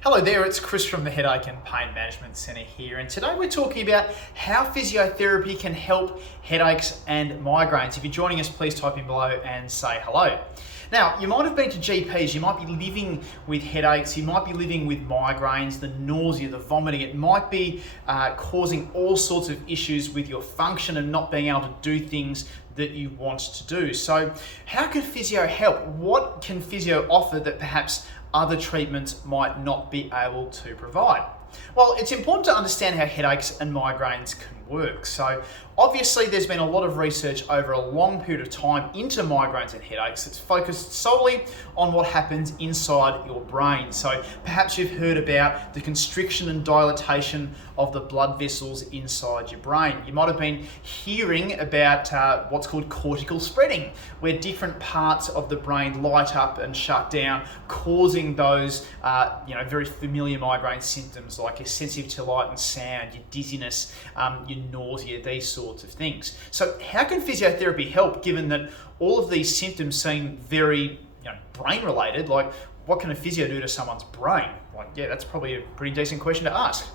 Hello there, it's Chris from the Headache and Pain Management Centre here, and today we're talking about how physiotherapy can help headaches and migraines. If you're joining us, please type in below and say hello. Now, you might have been to GPs, you might be living with headaches, you might be living with migraines, the nausea, the vomiting. It might be causing all sorts of issues with your function and not being able to do things that you want to do. So how can physio help? What can physio offer that perhaps other treatments might not be able to provide? Well, it's important to understand how headaches and migraines can work. So obviously there's been a lot of research over a long period of time into migraines and headaches. It's focused solely on what happens inside your brain. So perhaps you've heard about the constriction and dilatation of the blood vessels inside your brain. You might have been hearing about what's called cortical spreading, where different parts of the brain light up and shut down, causing those very familiar migraine symptoms like you're sensitive to light and sound, your dizziness, your nausea, these sorts of things. So how can physiotherapy help, given that all of these symptoms seem very brain related? Like, what can a physio do to someone's brain? Like, yeah, that's probably a pretty decent question to ask.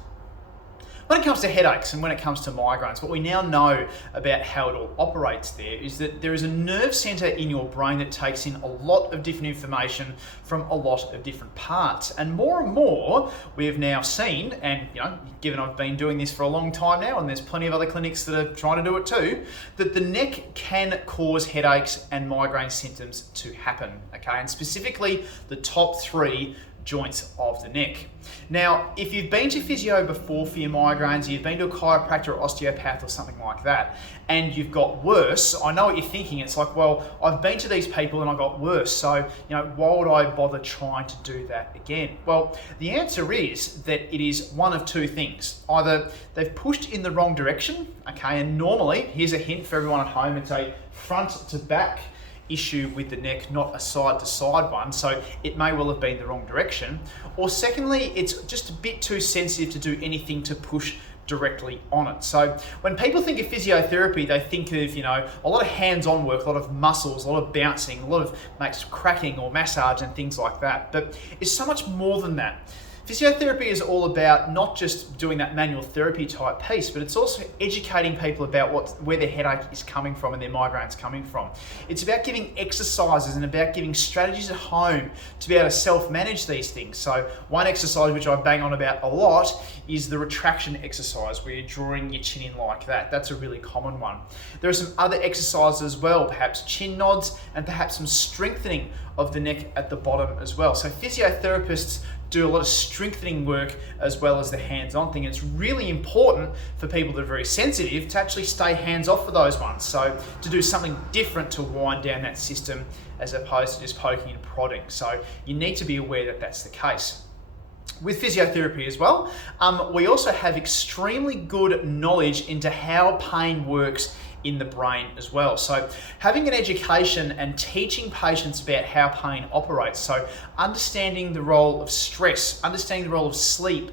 When it comes to headaches and when it comes to migraines, what we now know about how it all operates there is that there is a nerve center in your brain that takes in a lot of different information from a lot of different parts. And more, we have now seen, and given I've been doing this for a long time now, and there's plenty of other clinics that are trying to do it too, that the neck can cause headaches and migraine symptoms to happen, okay? And specifically the top three joints of the neck. Now, if you've been to physio before for your migraines, you've been to a chiropractor or osteopath or something like that, and you've got worse, I know what you're thinking. It's like, well, I've been to these people and I got worse, so why would I bother trying to do that again? Well, the answer is that it is one of two things. Either they've pushed in the wrong direction, okay, and normally, here's a hint for everyone at home, it's a front to back issue with the neck, not a side to side one, so it may well have been the wrong direction. Or secondly, it's just a bit too sensitive to do anything to push directly on it. So when people think of physiotherapy, they think of a lot of hands-on work, a lot of muscles, a lot of bouncing, a lot of cracking or massage and things like that. But it's so much more than that. Physiotherapy is all about not just doing that manual therapy type piece, but it's also educating people about where their headache is coming from and their migraines coming from. It's about giving exercises and about giving strategies at home to be able to self-manage these things. So one exercise which I bang on about a lot is the retraction exercise, where you're drawing your chin in like that. That's a really common one. There are some other exercises as well, perhaps chin nods and perhaps some strengthening of the neck at the bottom as well. So physiotherapists do a lot of strengthening work as well as the hands-on thing. It's really important for people that are very sensitive to actually stay hands-off for those ones. So to do something different to wind down that system as opposed to just poking and prodding. So you need to be aware that that's the case. With physiotherapy as well, we also have extremely good knowledge into how pain works in the brain as well. So having an education and teaching patients about how pain operates, so understanding the role of stress, understanding the role of sleep,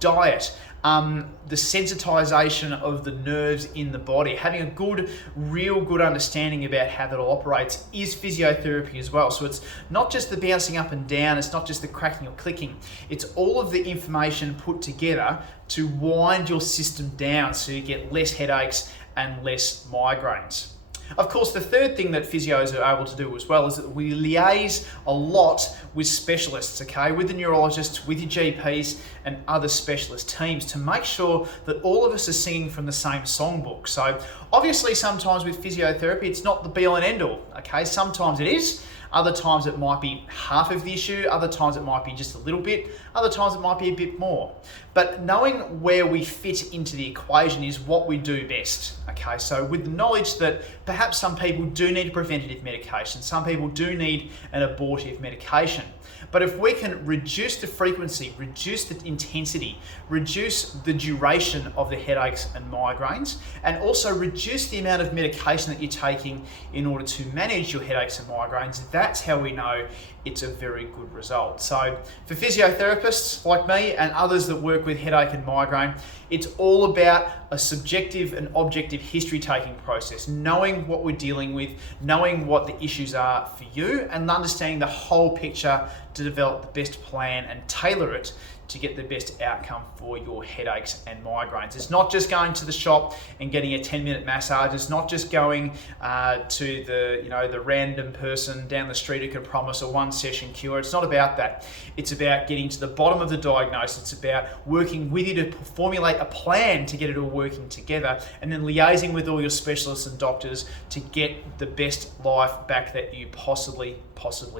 diet, the sensitization of the nerves in the body, having a real good understanding about how that all operates is physiotherapy as well. So it's not just the bouncing up and down, it's not just the cracking or clicking, it's all of the information put together to wind your system down so you get less headaches and less migraines. Of course, the third thing that physios are able to do as well is that we liaise a lot with specialists, okay, with the neurologists, with your GPs and other specialist teams to make sure that all of us are singing from the same songbook. So obviously sometimes with physiotherapy, it's not the be all and end all, okay? Sometimes it is. Other times it might be half of the issue, other times it might be just a little bit, other times it might be a bit more. But knowing where we fit into the equation is what we do best, okay? So with the knowledge that perhaps some people do need preventative medication, some people do need an abortive medication, but if we can reduce the frequency, reduce the intensity, reduce the duration of the headaches and migraines, and also reduce the amount of medication that you're taking in order to manage your headaches and migraines, that's how we know it's a very good result. So for physiotherapists like me and others that work with headache and migraine, it's all about a subjective and objective history taking process, knowing what we're dealing with, knowing what the issues are for you, and understanding the whole picture to develop the best plan and tailor it to get the best outcome for your headaches and migraines. It's not just going to the shop and getting a 10-minute massage. It's not just going to the random person down the street who can promise a one-session cure. It's not about that. It's about getting to the bottom of the diagnosis. It's about working with you to formulate a plan to get it all working together, and then liaising with all your specialists and doctors to get the best life back that you possibly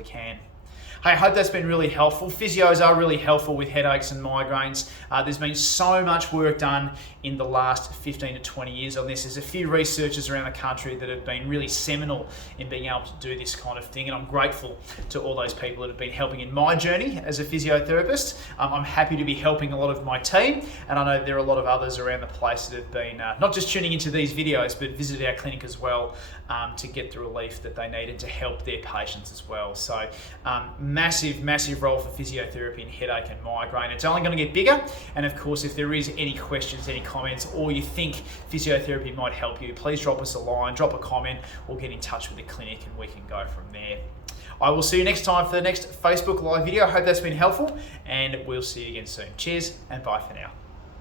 can. Hey, I hope that's been really helpful. Physios are really helpful with headaches and migraines. There's been so much work done in the last 15 to 20 years on this. There's a few researchers around the country that have been really seminal in being able to do this kind of thing, and I'm grateful to all those people that have been helping in my journey as a physiotherapist. I'm happy to be helping a lot of my team, and I know there are a lot of others around the place that have been not just tuning into these videos, but visited our clinic as well to get the relief that they needed to help their patients as well. So massive role for physiotherapy in headache and migraine. It's only going to get bigger, and of course, if there is any questions, any comments, or you think physiotherapy might help you, please drop us a line, drop a comment, or get in touch with the clinic and we can go from there. I will see you next time for the next Facebook Live video. I hope that's been helpful, and we'll see you again soon. Cheers and bye for now.